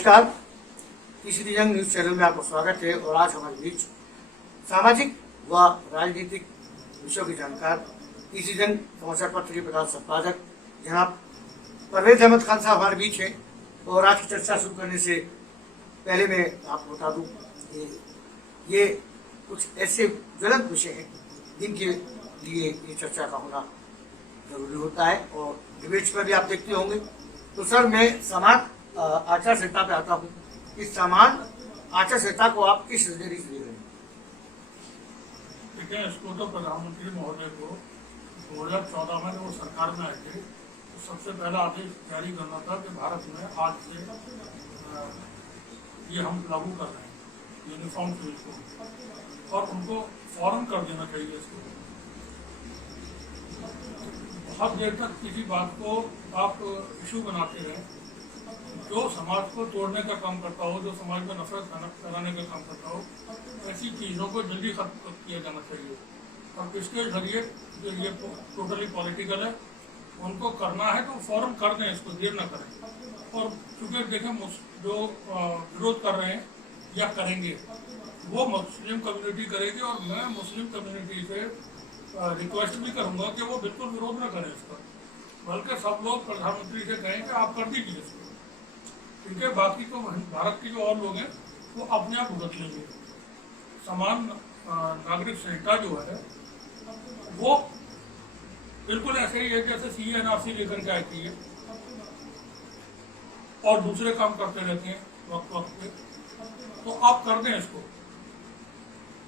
नमस्कार, तीसरी जंग न्यूज चैनल में आपका स्वागत है। और आज हमारे बीच सामाजिक व राजनीतिक विषयों की जानकार तीसरी जंग समाचार पत्र के प्रधान संपादक जनाब परवेज अहमद खान साहब हमारे बीच हैं। और आज की चर्चा शुरू करने से पहले मैं आपको बता दूं कि ये कुछ ऐसे ज्वलंत विषय हैं जिनके लिए ये चर्चा का होना जरूरी होता है। और डिबेट्स में भी आप देखते होंगे। तो सर, मैं समान आचार संहिता पे आता हूँ। इस समान आचार संहिता को आप किस नजरिए से देख रहे हैं? देखिए, इसको तो प्रधानमंत्री महोदय को 2014 में जब वो सरकार में आए थे तो सबसे पहला आदेश जारी करना था कि भारत में आज से ये हम लागू कर रहे हैं यूनिफॉर्म सिविल कोड, और उनको फौरन कर देना चाहिए। इसको बहुत देर तक किसी बात को आप इशू बनाते रहे, जो समाज को तोड़ने का काम करता हो, जो समाज में नफरत फैलाने का काम करता हो, ऐसी चीज़ों को जल्दी खत्म किया जाना चाहिए। और इसके जरिए जो ये टोटली पॉलिटिकल है, उनको करना है तो फौरन कर दें, इसको देर ना करें। और चूँकि देखें, जो विरोध कर रहे हैं या करेंगे वो मुस्लिम कम्युनिटी करेगी, और मैं मुस्लिम कम्युनिटी से रिक्वेस्ट भी करूँगा कि वो बिल्कुल विरोध न करें इसका, बल्कि सब लोग प्रधानमंत्री से कहें कि आप कर दीजिए इसको। ठीक है, बाकी तो भारत के जो और लोग हैं वो अपने आप भुगत लेंगे। समान नागरिक संहिता जो है वो बिल्कुल ऐसे ही है जैसे CNRC लेकर के आती है और दूसरे काम करते रहते हैं वक्त वक्त पे। तो आप कर दें इसको।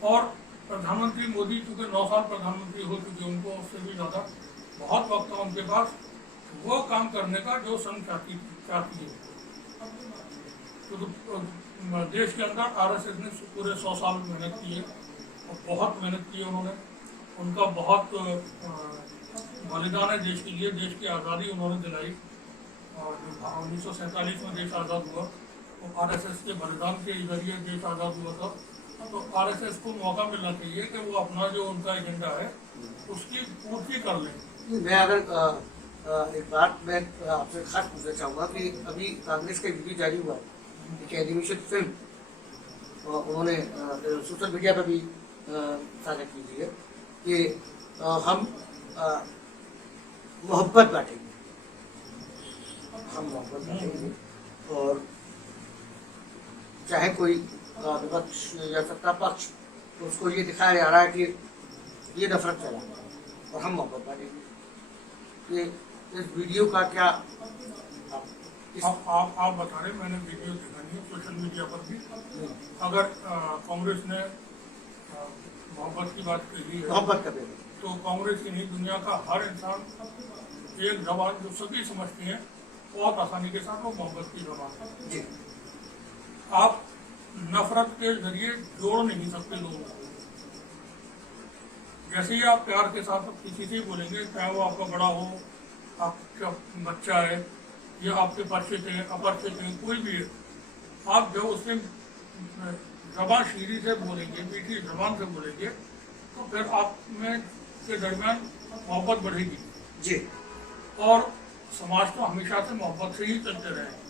और प्रधानमंत्री मोदी चूँकि 9 साल प्रधानमंत्री हो चुके, उनको उससे भी ज़्यादा बहुत वक्त था उनके पास वो काम करने का जो संघ चाहती है। तो देश के अंदर RSS ने पूरे 100 साल मेहनत की है और बहुत मेहनत की है उन्होंने। उनका बहुत बलिदान है देश के लिए। देश की आज़ादी उन्होंने दिलाई, और 1947 में देश आज़ाद हुआ तो RSS के बलिदान के जरिए देश आज़ाद हुआ था। तो RSS को मौका मिलना चाहिए कि वो अपना जो उनका एजेंडा है उसकी पूर्ति कर लें। मैं अगर एक बात मैं आपसे खास पूछना चाहूँगा कि अभी कांग्रेस का वीडियो जारी हुआ है, एक एनिमेशन फिल्म उन्होंने सोशल मीडिया पर भी साझा की थी कि हम मोहब्बत बांटेंगे, हम मोहब्बत बांटेंगे। और चाहे कोई विपक्ष या सत्ता पक्ष, तो उसको ये दिखाया जा रहा है कि ये नफरत फैला और हम मोहब्बत बांटेंगे। ये इस वीडियो का क्या आप बता रहे, मैंने वीडियो देखा नहीं सोशल मीडिया पर भी। अगर कांग्रेस ने मोहब्बत की बात कही है, मोहब्बत कर तो कांग्रेस की नहीं, दुनिया का हर इंसान एक जबान जो सभी समझते हैं बहुत आसानी के साथ, वो मोहब्बत की जबान है। आप नफरत के जरिए जोड़ नहीं सकते लोगों को। जैसे ही आप प्यार के साथ किसी से बोलेंगे, चाहे वो आपका बड़ा हो, आपका बच्चा है, या आपके परिचित है, अपरिचित है, कोई भी है, आप जब उससे जबान शीरी से बोलेंगे, मीठी जबान से बोलेंगे, तो फिर आप में के दरमियान मोहब्बत बढ़ेगी जी। और समाज तो हमेशा से मोहब्बत से ही चलते रहे।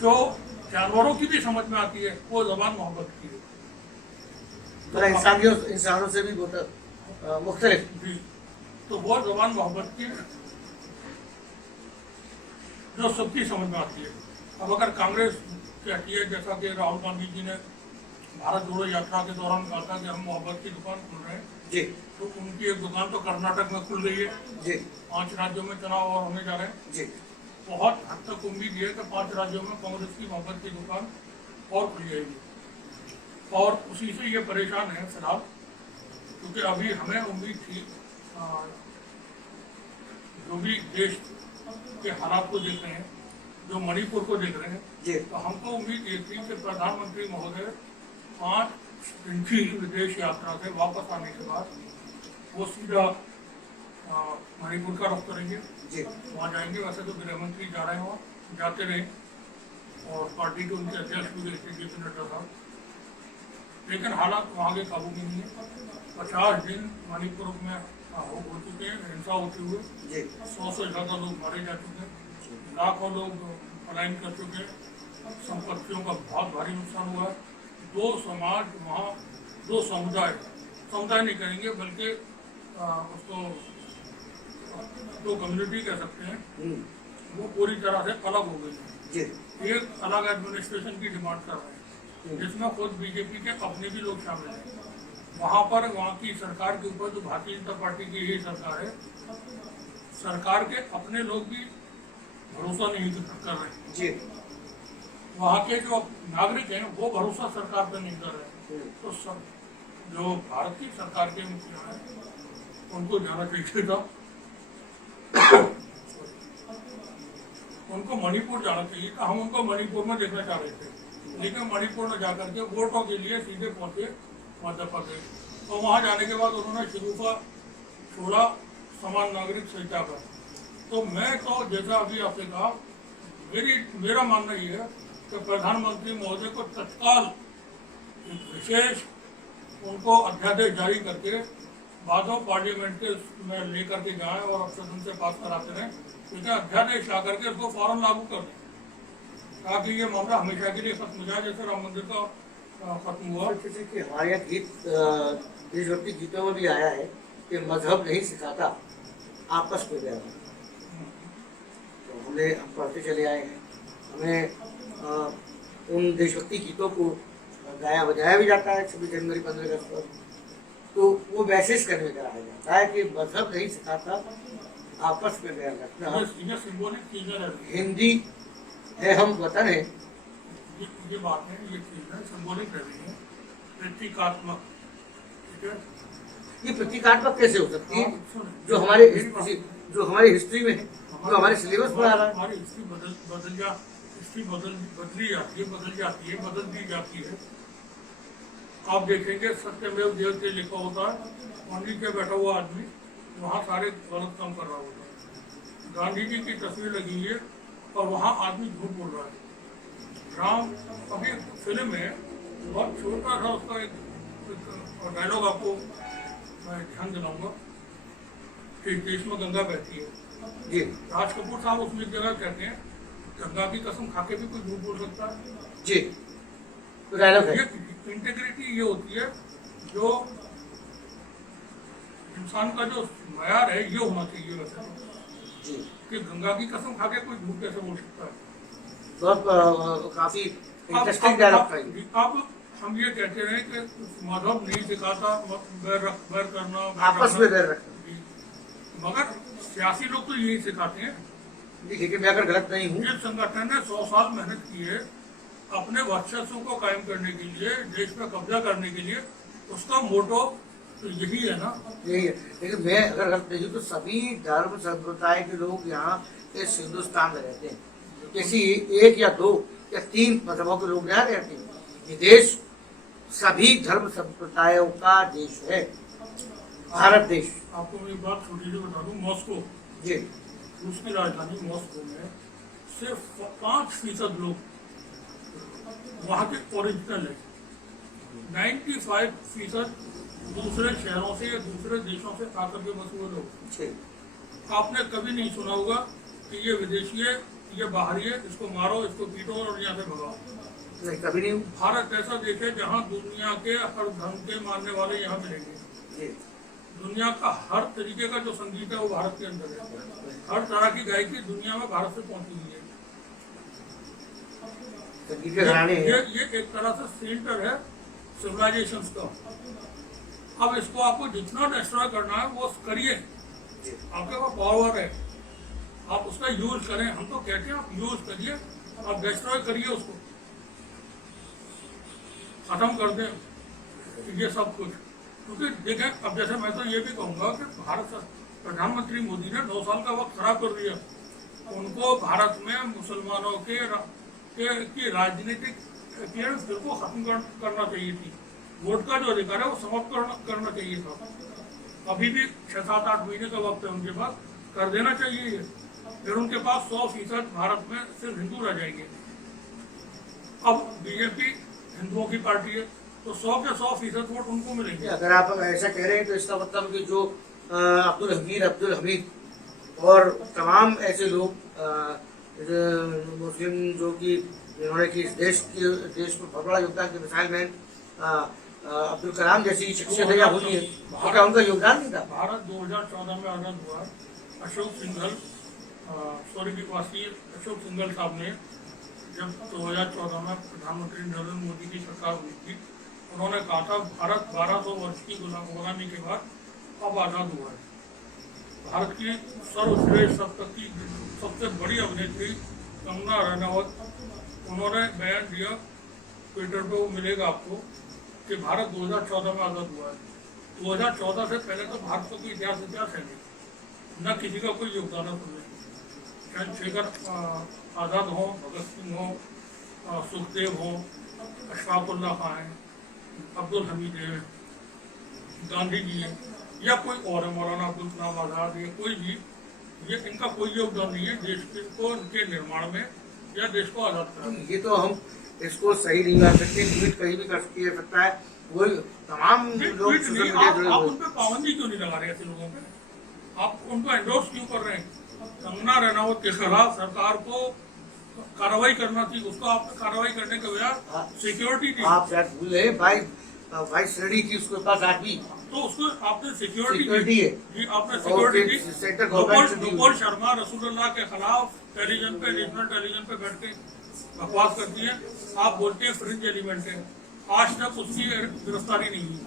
जो जानवरों की भी समझ में आती है वो जबान मोहब्बत की है, तो इंसानों से भी बहुत मुख्तलिफ जी। तो वो जबान मोहब्बत की जो सबकी समझ में आती है। अब अगर कांग्रेस कहती है, जैसा कि राहुल गांधी जी ने भारत जोड़ो यात्रा के दौरान कहा था कि हम मोहब्बत की दुकान खोल रहे हैं जी, तो उनकी एक दुकान तो कर्नाटक में खुल गई है जी। 5 राज्यों में चुनाव और होने जा रहे हैं जी। बहुत हद तक उम्मीद है कि 5 राज्यों में कांग्रेस की मोहब्बत की दुकान और खुल जाएगी। और उसी से ये परेशान है फिलहाल, क्योंकि अभी हमें उम्मीद थी, जो भी देश के हालात को देख रहे हैं, जो मणिपुर को देख रहे हैं, तो हमको उम्मीद ये थी कि प्रधानमंत्री महोदय 5 दिन की विदेश यात्रा से वापस आने के बाद वो सीधा मणिपुर का रुख करेंगे, वहाँ जाएंगे। वैसे तो गृह मंत्री जा रहे हैं, वहाँ जाते रहे, और पार्टी के उनके अध्यक्ष भी JP नड्डा साहब, लेकिन हालात वहाँ के काबू में नहीं है। 50 दिन मणिपुर में हो चुके हैं, हिंसा होते हुए 100 से ज़्यादा लोग मारे जा चुके हैं। लाखों लोग पलायन कर चुके हैं, संपत्तियों का बहुत भारी नुकसान हुआ है। दो समाज वहाँ, दो समुदाय नहीं करेंगे बल्कि उसको दो कम्युनिटी कह सकते हैं, वो पूरी तरह से अलग हो गई है। जी एक अलग एडमिनिस्ट्रेशन की डिमांड कर रहे हैं, जिसमें खुद बीजेपी के अपने भी लोग शामिल हैं। वहाँ पर वहाँ की सरकार के ऊपर जो भारतीय जनता पार्टी की यही सरकार है, सरकार के अपने लोग भी भरोसा नहीं कर रहे हैं। जी वहाँ के जो नागरिक हैं वो भरोसा सरकार पर नहीं कर रहे हैं। तो जो भारत की सरकार के मुखिया हैं उनको जाना चाहिए था, उनको मणिपुर जाना चाहिए था। हम उनको मणिपुर में देखना चाह रहे थे, लेकिन मणिपुर में जाकर के वोटों के लिए सीधे पहुंचे मध्य प्रदेश। और वहां जाने के बाद उन्होंने शिगुफा छोड़ा समान नागरिक संहिता पर। तो मैं तो जैसा अभी आपसे कहा, मेरा मानना ये है कि प्रधानमंत्री महोदय को तत्काल एक विशेष उनको अध्यादेश जारी करके बादों पार्लियामेंट के में लेकर के जाएं और अब सदन से पास कराते रहें, क्योंकि अध्यादेश ला करके उसको फौरन लागू कर दें, ताकि ये मामला हमेशा के लिए खत्म हो जाए, जैसे राम मंदिर का खत्म हुआ। जैसे कि हमारे यहाँ गीत, देशभक्ति गीतों में भी आया है कि मजहब नहीं सिखाता, आपस में गया। तो हम पढ़ते चले आए हैं, हमें उन देशभक्ति गीतों को गाया बजाया भी जाता है 26 जनवरी 15 अगस्त पर। तो वो मैसेज करने का रहा जाता है कि मजहब नहीं सिखाता, आपस में गया रखना। हिंदी है, हम वतन है, ये बात है, ये चीज है, सिंबॉलिक रह रही है, प्रतीकात्मक। ठीक है, ये प्रतीकात्मक कैसे हो सकती है जो हमारे हिस्ट्री में है, जो हमारे सिलेबस में आ रहा है? हमारी हिस्ट्री बदली जाती है, बदल दी जाती है। आप देखेंगे सत्यमेव जयते लिखा होता है, और नीचे बैठा हुआ आदमी वहाँ सारे गलत काम कर रहा होता है। गांधी जी की तस्वीर लगी है और वहाँ आदमी झूठ बोल रहा है। राम, अभी फिल्म में बहुत छोटा सा उसका एक डायलॉग आपको मैं ध्यान दिलाऊंगा कि देश में गंगा बहती है। जी राज कपूर साहब उसमें एक जगह कहते हैं, गंगा की कसम खाके भी कोई झूठ बोल सकता है। जी, तो डायलॉग है। ये इंटीग्रिटी ये होती है, जो इंसान का जो मयार है ये होना चाहिए वैसे जी, कि गंगा की कसम खाके कोई झूठ कैसे बोल सकता है। बहुत काफी इंटरेस्टिंग डायलॉग था। अब हम ये कहते हैं कि मजहब नहीं सिखाता बैर करना, आपस में बैर रखना, मगर सियासी लोग तो यही सिखाते हैं। देखिए मैं अगर गलत नहीं हूँ, जिस संगठन ने 100 साल मेहनत की है अपने वर्चस्व को कायम करने के लिए, देश पे कब्जा करने के लिए, उसका मोटो तो यही है ना। यही है, लेकिन मैं अगर गलत नहीं हूँ तो सभी धर्म संप्रदाय के लोग यहाँ इस हिंदुस्तान में रहते हैं। किसी 1 या 2 या 3 मजहबों के लोग यहाँ रहते हैं। ये देश सभी धर्म संप्रदायों का देश है, भारत देश। आपको मैं एक बात छोटी सी बता दूं, मॉस्को, जी, रूस की राजधानी मॉस्को में सिर्फ 5% लोग वहाँ के ओरिजिनल है। 95% दूसरे शहरों से या दूसरे देशों से आकर के बसे हुए लोग। आपने कभी नहीं सुना होगा कि ये विदेशी है, ये बाहरी है, इसको मारो, इसको पीटो और यहाँ से भगाओ। नहीं, कभी नहीं। भारत ऐसा देश है जहाँ दुनिया के हर धर्म के मानने वाले यहाँ मिलेंगे। दुनिया का हर तरीके का जो संगीत है वो भारत के अंदर है। हर तरह की गायकी दुनिया में भारत से पहुंची हुई है। ये एक तरह से सेंटर है सिविलाइजेशन का। अब इसको आपको जितना डिस्ट्रॉय करना है वो करिए, आपके पास पावर है, आप उसका यूज करें। हम तो कहते हैं आप यूज करिए, आप डिस्ट्रॉय करिए, उसको खत्म कर दें ये सब कुछ। क्योंकि देखें, अब जैसे मैं तो ये भी कहूँगा कि भारत प्रधानमंत्री मोदी ने 9 साल का वक्त खराब कर दिया। उनको भारत में मुसलमानों की राजनीतिक क्लियरेंस बिल को खत्म करना चाहिए थी। वोट का जो अधिकार है वो समाप्त करना चाहिए था। अभी भी 6-7-8 महीने का वक्त है उनके पास, कर देना चाहिए। फिर उनके पास 100% भारत में सिर्फ हिंदू रह जाएंगे। अब बीजेपी हिंदुओं की पार्टी है, तो 100 के 100% वोट उनको मिलेंगे। अगर आप ऐसा कह रहे हैं तो इसका मतलब कि जो अब्दुल हमीद और तमाम ऐसे लोग मुस्लिम जो कि इन्होंने कि देश को बहुत बड़ा योगदान किया, मिसाइल मैन अब्दुल कलाम जैसी शख्सियत या हुई है, तो क्या उनका योगदान नहीं था? भारत 2014 में आजाद हुआ। अशोक सिंघल स्वर्गवासी अशोक सिंघल साहब ने जब 2014 में प्रधानमंत्री नरेंद्र मोदी की सरकार हुई थी, उन्होंने कहा था भारत 1200 वर्ष की गुलामी के बाद अब आजाद हुआ है। भारत की सर्वश्रेष्ठ सबसे बड़ी अभिनेत्री कंगना रनावत, उन्होंने बयान दिया ट्विटर पे, वो मिलेगा आपको, कि भारत 2014 में आजाद हुआ है। 2014 से पहले तो भारत का कोई इतिहास है नहीं, न किसी का कोई योगदान नहीं। चंद्रशेखर आजाद हो, भगत सिंह हो, सुखदेव हो, अशफाकुल्ला खां है, अब्दुल हमीद है, गांधी जी है, या कोई और है, मौलाना अब्दुल कलाम आजाद है, कोई भी, ये इनका कोई योगदान नहीं है देश को, इनके निर्माण में या देश को आजाद कराने। ये तो हम इसको सही नहीं कर सकते, ट्वीट कहीं भी कर सकता है, वही तमाम लोग सोशल मीडिया जुड़े आप हुए। उन पर पाबंदी क्यों नहीं लगा रहे ऐसे लोगों पे? आप उनको एंडोर्स क्यों कर रहे हैं? कंगना रनावत के खिलाफ सरकार को कार्रवाई करना थी, उसको आप कार्रवाई करने के बजाय सिक्योरिटी दी। आप शायद भूल गए, भाई श्रेणी की उसके पास 8वीं, तो उसको आपने सिक्योरिटी है जी, आपने सिक्योरिटी दी। सेंट्रल गवर्नमेंट से दी। नुपुर शर्मा रसूलुल्लाह के खिलाफ टेलीविजन पे, नेशनल टेलीविजन पे बैठ के बकवास करती है। आप बोलते हैं फ्रिंज एलिमेंट है, आज तक उसकी गिरफ्तारी नहीं हुई।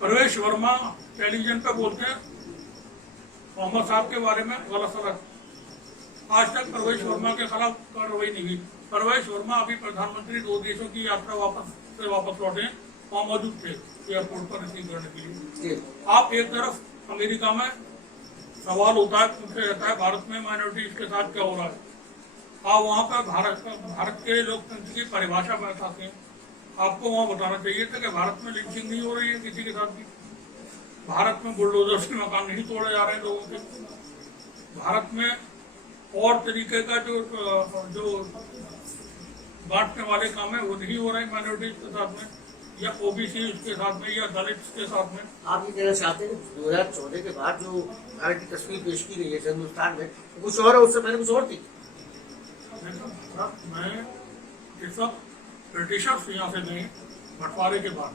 प्रवेश वर्मा टेलीविजन पे बोलते हैं मोहम्मद साहब के बारे में गलत सलत, आज तक प्रवेश वर्मा के खिलाफ कार्रवाई नहीं हुई। प्रवेश वर्मा अभी प्रधानमंत्री 2 देशों की यात्रा वापस लौटे, वहाँ मौजूद थे एयरपोर्ट पर रिसीव करने के लिए। आप एक तरफ अमेरिका में सवाल होता है, पूछा जाता है भारत में माइनॉरिटीज के साथ क्या हो रहा है, आप वहाँ पर भारत के लोकतंत्र की परिभाषा बताते हैं। आपको वहाँ बताना चाहिए था कि भारत में लिंचिंग नहीं हो रही है किसी के साथ भी, भारत में बुलडोजर के मकान नहीं तोड़े जा रहे हैं लोगों के, भारत में और तरीके का जो बांटने वाले काम है वो नहीं हो रहे हैं माइनॉरिटीज के साथ में, या ओबीसी के साथ में, या दलित के साथ में। आप ये कहना चाहते हैं 2014 के बाद जो भारत की तस्वीर पेश की गई है हिंदुस्तान में, कुछ और है, उससे पहले कुछ और थी? मैं ये सब ब्रिटिशर्स यहाँ से गए बंटवारे के बाद,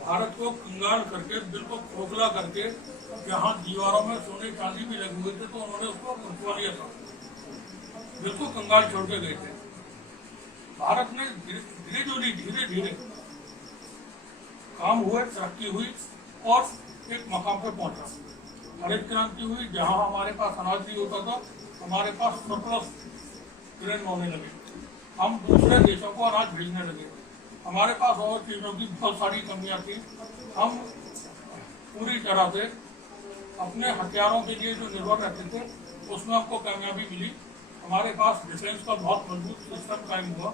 भारत को कंगाल करके, दिल को खोखला करके, जहाँ दीवारों में सोने चांदी भी लगे हुए थे तो उन्होंने उसको बंटवा लिया था, बिल्कुल कंगाल छोड़ के गए थे। भारत ने धीरे धीरे काम हुए, तरक्की हुई और एक मकाम पे पहुंचा। हरित क्रांति हुई, जहां हमारे पास अनाज नहीं होता था, हमारे पास सरप्लस ट्रेन होने लगे, हम दूसरे देशों को अनाज भेजने लगे, हमारे पास और चीज़ों की बहुत सारी कमियां थी, हम पूरी तरह से अपने हथियारों के लिए जो निर्भर रहते थे उसमें हमको कामयाबी मिली। हमारे पास डिफेंस का बहुत मजबूत सिस्टम कायम हुआ,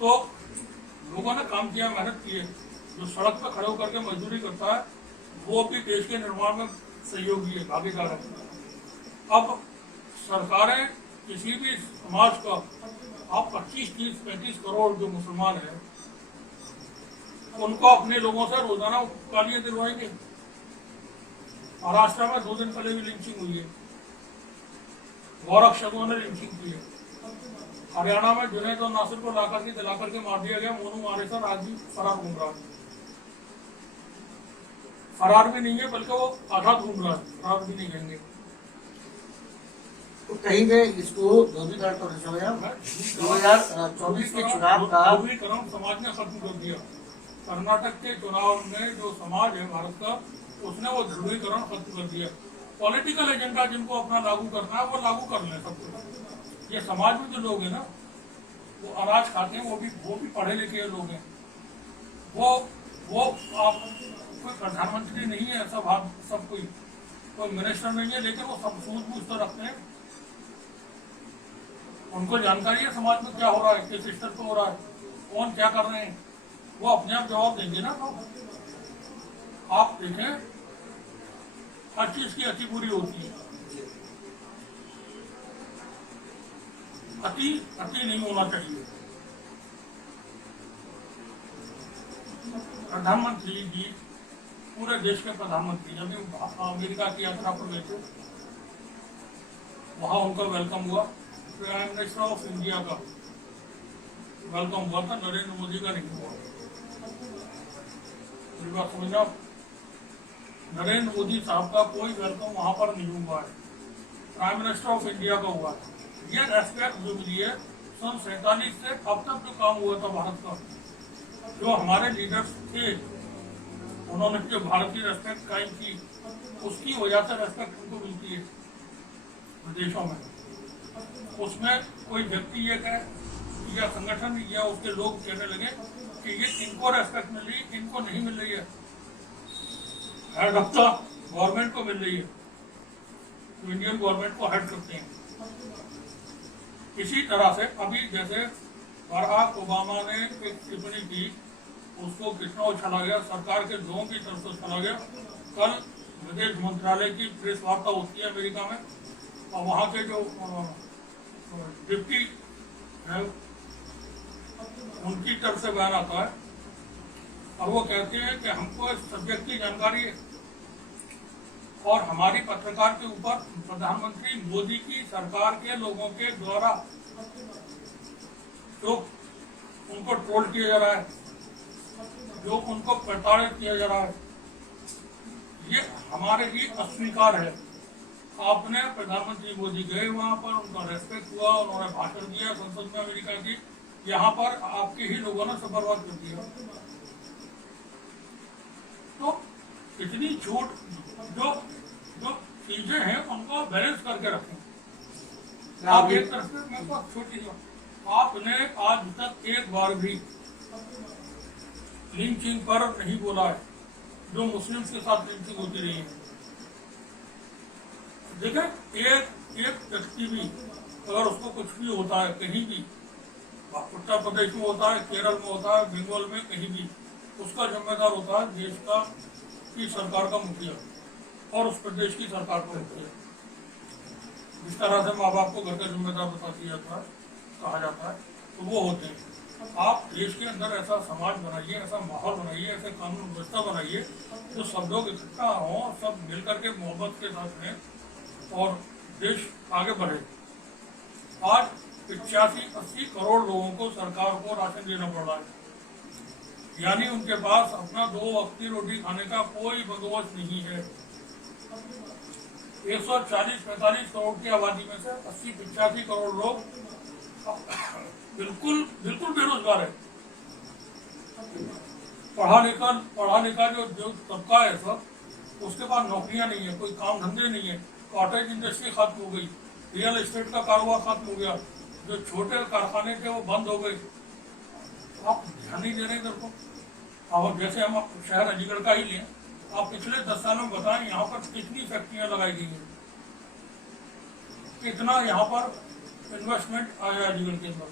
तो लोगों ने काम किया, मेहनत की है। जो सड़क पर खड़े होकर के मजदूरी करता है वो भी देश के निर्माण में सहयोगी है, भागीदार है। अब सरकारें किसी भी समाज का, आप 25, 30, 35 करोड़ जो मुसलमान हैं उनको अपने लोगों से रोजाना गालियां दिलवाएंगे। महाराष्ट्र में 2 दिन पहले भी लिंचिंग हुई है, गौरक्षकों ने लिंचिंग की है। हरियाणा में जुनैद और नासिर को लाकर के दिलाकर के मार दिया गया, मोनू मारेसर आज भी फरार घूम रहा है, फरार भी नहीं है बल्कि वो आजाद घूम रहा है, फरार भी नहीं कहेंगे। तो कहीं पे इसको ध्रुवीकरण तो नहीं समझा, 2024 के चुनाव का ध्रुवीकरण समाज ने खत्म कर दिया। कर्नाटक के चुनाव में जो समाज है भारत का, उसने वो ध्रुवीकरण खत्म कर दिया। पॉलिटिकल एजेंडा जिनको अपना लागू करना है वो लागू कर लें सब कुछ। ये समाज में जो लोग हैं ना, वो अनाज खाते हैं, वो भी पढ़े लिखे लोग हैं, वो आप कोई प्रधानमंत्री नहीं है ऐसा भाव, सब कोई मिनिस्टर नहीं है, लेकिन वो सब सूझबूझ तो रखते हैं, उनको जानकारी है समाज में क्या हो रहा है, किस स्तर पर हो रहा है, कौन क्या कर रहे हैं, वो अपने आप जवाब देंगे ना। तो आप देखें हर चीज की अति बुरी होती है, अति नहीं होना चाहिए। प्रधानमंत्री जी, पूरे देश के प्रधानमंत्री जब अमेरिका की यात्रा पर गए थे वहाँ उनका वेलकम हुआ। प्राइम मिनिस्टर ऑफ इंडिया का वेलकम हुआ था, नरेंद्र मोदी का नहीं हुआ। मेरी बात समझना, नरेंद्र मोदी साहब का कोई वेलकम वहाँ पर नहीं हुआ है, प्राइम मिनिस्टर ऑफ इंडिया का हुआ है। ये रेस्पेक्ट जो मिली है सन 47 से अब तक जो काम हुआ था भारत का, जो हमारे लीडर्स थे उन्होंने जो भारत की रेस्पेक्ट कायम की, उसकी वजह से रेस्पेक्ट उनको मिलती है विदेशों में। उसमें कोई व्यक्ति ये कहे या संगठन या उसके लोग कहने लगे कि ये इनको रेस्पेक्ट मिल रही है, इनको नहीं मिल रही है, हेड ऑफ द गवर्नमेंट को मिल रही है, तो इंडियन गवर्नमेंट को हेड करते हैं। इसी तरह से अभी जैसे बराक ओबामा ने एक टिप्पणी की, उसको कितना उछाला गया, सरकार के लोगों की तरफ से उछाला गया। कल विदेश मंत्रालय की प्रेस वार्ता होती है अमेरिका में, और वहाँ के जो डिप्टी है उनकी तरफ से बयान आता है, और वो कहते हैं कि हमको इस सब्जेक्ट की जानकारी है और हमारी पत्रकार के ऊपर प्रधानमंत्री मोदी की सरकार के लोगों के द्वारा जो उनको ट्रोल किया जा रहा है, जो उनको प्रताड़ित किया जा रहा है, ये हमारे लिए अस्वीकार है। आपने प्रधानमंत्री मोदी गए वहां पर, उनका रेस्पेक्ट हुआ, उन्होंने भाषण दिया संसद में अमेरिका की, यहाँ पर आपके ही लोगों ने सब बर्बाद कर दिया। तो इतनी छूट जो जो चीजें हैं उनको बैलेंस करके रखें। आप एक तरफ से मेरे पास छोटी सी, आपने आज तक एक बार भी लिंचिंग पर नहीं बोला है, जो मुस्लिम्स के साथ लिंचिंग होती रही है। देखें, एक व्यक्ति भी अगर उसको कुछ भी होता है कहीं भी, उत्तर प्रदेश में होता है, केरल में होता है, बंगाल में, कहीं भी, उसका जिम्मेदार होता है देश का की सरकार का मुखिया और उस प्रदेश की सरकार का मुखिया। जिस तरह से माँ बाप को घर का जिम्मेदार बता दिया जाता है, कहा जाता है, तो वो होते हैं। आप देश के अंदर ऐसा समाज बनाइए, ऐसा माहौल बनाइए, ऐसे कानून व्यवस्था बनाइए जो सब लोग इकट्ठा हों, सब मिलकर के मोहब्बत के साथ में और देश आगे बढ़े। आज 85-80 करोड़ लोगों को सरकार को राशन देना पड़ रहा है, यानी उनके पास अपना 2 वक्त की रोटी खाने का कोई बंदोबस्त नहीं है। 140-45 करोड़ की आबादी में से 80-85 करोड़ लोग बिल्कुल बेरोजगार है। पढ़ा लिखा जो तबका है सब, उसके पास नौकरियां नहीं है, कोई काम धंधे नहीं है। कॉटेज इंडस्ट्री खत्म हो गई, रियल एस्टेट का कारोबार खत्म हो गया, जो छोटे कारखाने थे वो बंद हो गए। आप ध्यान नहीं दे रहे इधर को। और जैसे हम शहर अलीगढ़ का ही लें, आप पिछले 10 सालों में बताएं यहाँ पर कितनी फैक्ट्रियां लगाई गई हैं, कितना यहाँ पर इन्वेस्टमेंट आया अलीगढ़ के अंदर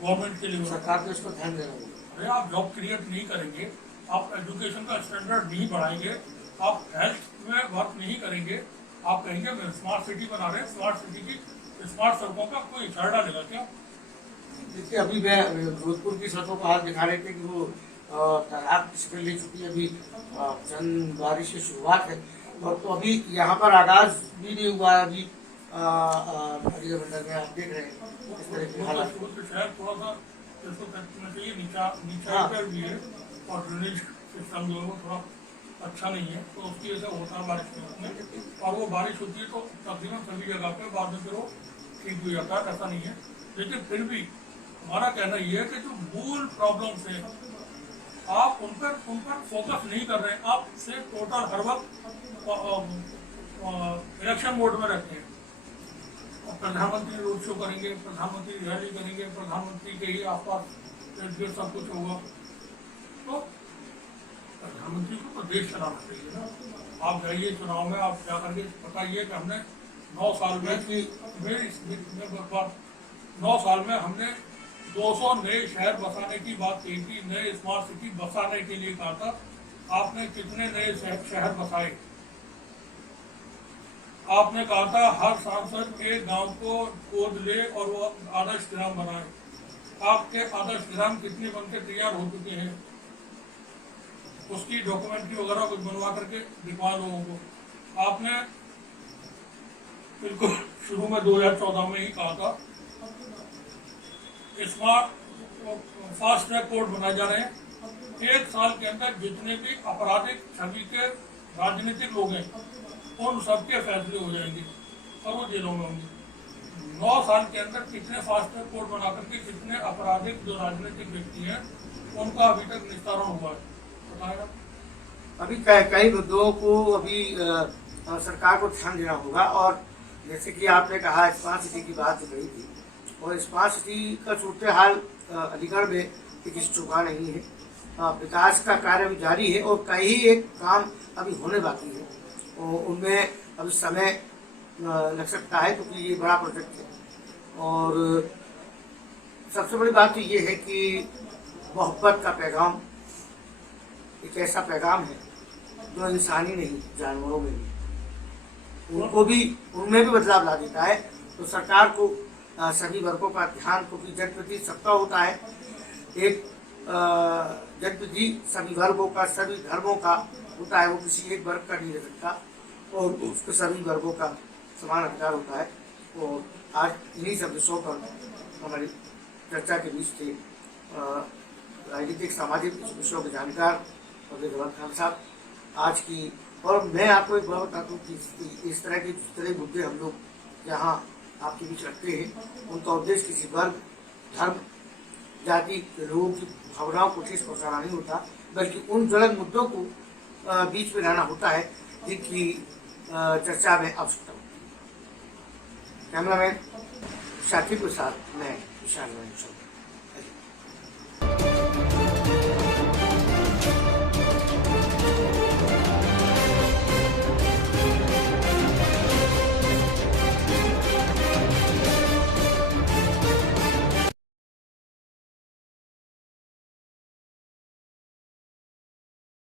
गवर्नमेंट के लिए। सरकार को इसको ध्यान देना होगा। अरे आप जॉब क्रिएट नहीं करेंगे, आप एजुकेशन का स्टैंडर्ड नहीं बढ़ाएंगे, आप हेल्थ में वर्क नहीं करेंगे, आप कहेंगे मैं स्मार्ट सिटी बना रहे हैं, स्मार्ट सिटी की स्मार्ट सड़कों का कोई इशारा डालेगा क्या? देखिए, अभी मैं जोधपुर की सड़कों पर हाथ दिखा रहे थे कि वो तालाब स्पेल ले चुकी है, अभी चंद बारिश की शुरुआत है, और तो अभी यहाँ पर आगाज भी नहीं हुआ है। अभी अलीगढ़ मंडल में आप देख रहे हैं इस तरह के हालात। शहर थोड़ा सा इसको करना चाहिए, नीचा भी है और ड्रेनेज सिस्टम जो है वो थोड़ा अच्छा नहीं है, तो उसकी वजह से होता है बारिश में, और वो बारिश होती है तो तकरीबन सभी जगह पे बाद में फिर वो ठीक हो जाता है, ऐसा नहीं है। लेकिन फिर भी हमारा कहना ये है कि जो मूल प्रॉब्लम्स है आप उन पर फोकस नहीं कर रहे हैं, आप सिर्फ टोटल हर वक्त इलेक्शन मोड में रहते हैं। प्रधानमंत्री रोड शो करेंगे, प्रधानमंत्री रैली करेंगे, प्रधानमंत्री के ही आसपास सब कुछ होगा, तो प्रधानमंत्री को तो देश चलाना चाहिए ना। आप जाइए चुनाव में, आप जा करके बताइए कि हमने 9 साल में हमने 200 नए शहर बसाने की बात कही थी, नए स्मार्ट सिटी बसाने के लिए कहा था। आपने कितने नए शहर बसाए? आपने कहा था हर सांसद एक गांव को गोद ले और वो आदर्श ग्राम बनाए। आपके आदर्श ग्राम कितने बनके तैयार हो चुके हैं? उसकी डॉक्यूमेंट्री वगैरह कुछ बनवा करके दिखवा लोगों को। आपने बिल्कुल शुरू में 2014 में ही कहा था। इस बार फास्ट ट्रैक कोर्ट बनाए जा रहे हैं। 1 साल के अंदर जितने भी आपराधिक छवि के राजनीतिक लोग हैं उन सबके फैसले हो जाएंगे और वो जेलों में होंगे। 9 साल के अंदर कितने फास्ट ट्रैक कोर्ट बना करके कितने आपराधिक जो राजनीतिक व्यक्ति हैं उनका अभी तक निस्तारण हुआ है, बताएं आप। अभी कई मुद्दों को अभी सरकार को ध्यान देना होगा। और जैसे कि आपने कहा स्मार्ट सिटी की बात जो रही थी, और स्मार्ट सिटी का सूरत हाल अलीगढ़ में किसी चुका नहीं है। विकास का कार्य अभी जारी है और कई एक काम अभी होने बाकी है, और उनमें अभी समय लग सकता है क्योंकि ये बड़ा प्रोजेक्ट है। और सबसे बड़ी बात तो ये है कि मोहब्बत का पैगाम एक ऐसा पैगाम है जो इंसानी नहीं जानवरों में भी, उनको भी उनमें भी बदलाव ला देता है। तो सरकार को सभी वर्गों का ध्यान, क्योंकि जनप्रति सबका होता है, एक जनप्रति सभी वर्गों का, सभी धर्मों का होता है, वो किसी एक वर्ग का नहीं रह सकता और उसके सभी वर्गों का समान अधिकार होता है। और आज इन्हीं सब विषयों पर हमारी चर्चा के बीच थे राजनीतिक सामाजिक विषयों के जानकार जवाब खान साहब आज की। और मैं आपको एक बात बता दूं कि इस तरह के जिस तरह मुद्दे हम लोग यहाँ आपके बीच रखते हैं, उनका उद्देश्य किसी वर्ग, धर्म, जाति के लोगों की भावनाओं को ठेस पहुँचाना नहीं होता, बल्कि उन ज्वलंत मुद्दों को बीच में लाना होता है जिनकी चर्चा में आवश्यकता होती है। कैमरामैन साथी के साथ मैं विशाल।